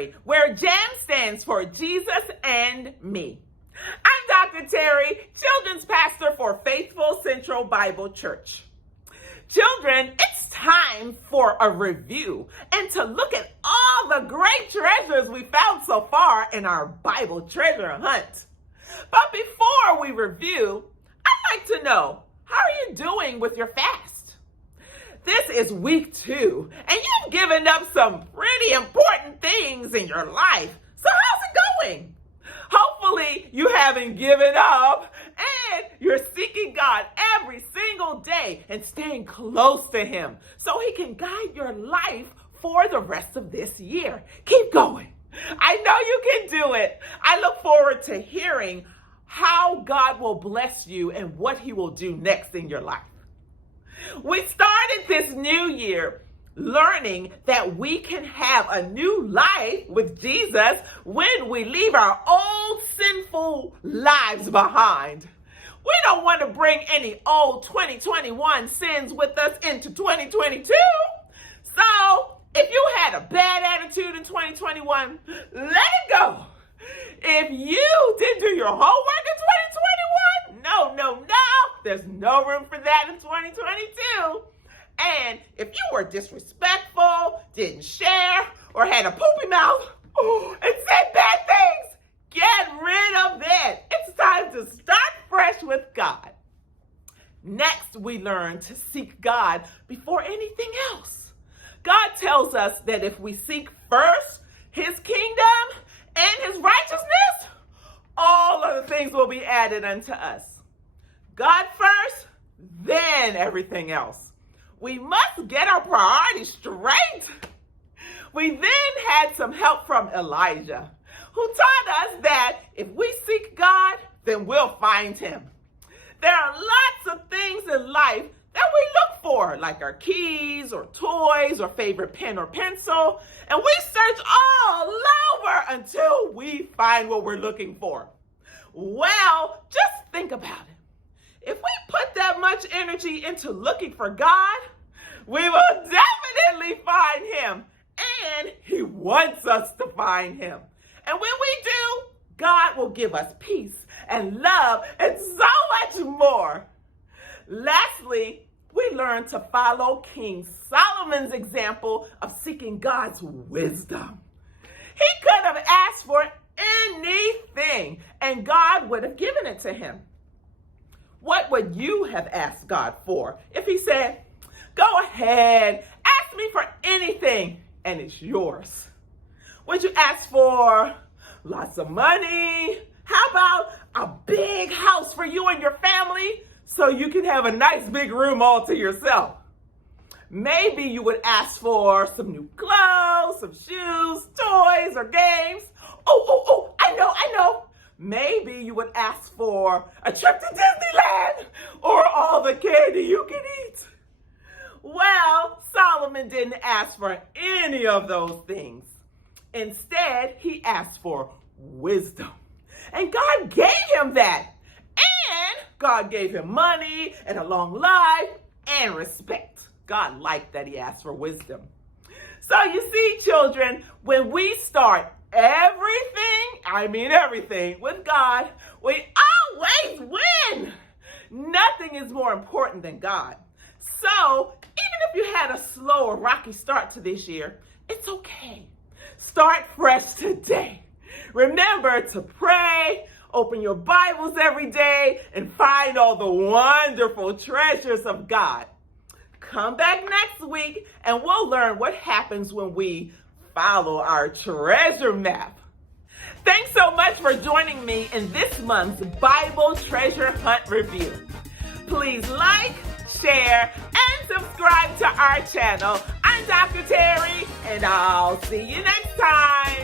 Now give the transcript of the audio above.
TERRI, where JAM stands for Jesus and Me. I'm Dr. TERRI, Children's Pastor for Faithful Central Bible Church. Children, it's time for a review and to look at all the great treasures we found so far in our Bible treasure hunt. But before we review, I'd like to know, how are you doing with your fast? This is week 2, and you've given up some pretty important things in your life. So how's it going? Hopefully you haven't given up and you're seeking God every single day and staying close to Him so He can guide your life for the rest of this year. Keep going. I know you can do it. I look forward to hearing how God will bless you and what He will do next in your life. We started this new year learning that we can have a new life with Jesus when we leave our old sinful lives behind. We don't want to bring any old 2021 sins with us into 2022. So if you had a bad attitude in 2021, let it go. If you didn't do your homework in 2021, no, there's no room for that in 2022. And if you were disrespectful, didn't share, or had a poopy mouth, and said bad things, get rid of that. It's time to start fresh with God. Next, we learn to seek God before anything else. God tells us that if we seek first His kingdom and His righteousness, all other things will be added unto us. God first, then everything else. We must get our priorities straight. We then had some help from Elijah, who taught us that if we seek God, then we'll find Him. There are lots of things in life that we look for, like our keys or toys or favorite pen or pencil, and we search all over until we find what we're looking for. Well, just think about it. If we put that much energy into looking for God, we will definitely find Him, and He wants us to find Him. And when we do, God will give us peace and love and so much more. Lastly, we learn to follow King Solomon's example of seeking God's wisdom. He could have asked for anything, and God would have given it to him. What would you have asked God for if He said, go ahead, ask me for anything, and it's yours? Would you ask for lots of money? How about a big house for you and your family so you can have a nice big room all to yourself? Maybe you would ask for some new clothes, some shoes, toys, or games. Oh, I know. Maybe you would ask for a trip to Disneyland or all the candy you can eat. Well, Solomon didn't ask for any of those things. Instead, he asked for wisdom. And God gave him that. And God gave him money and a long life and respect. God liked that he asked for wisdom. So you see, children, when we start everything with God, we always win. Nothing is more important than God. So even if you had a slow or rocky start to this year, it's okay. Start fresh today. Remember to pray, open your Bibles every day, and find all the wonderful treasures of God. Come back next week and we'll learn what happens when we follow our treasure map. Thanks so much for joining me in this month's Bible Treasure Hunt Review. Please like, share, and subscribe to our channel. I'm Dr. TERRI, and I'll see you next time.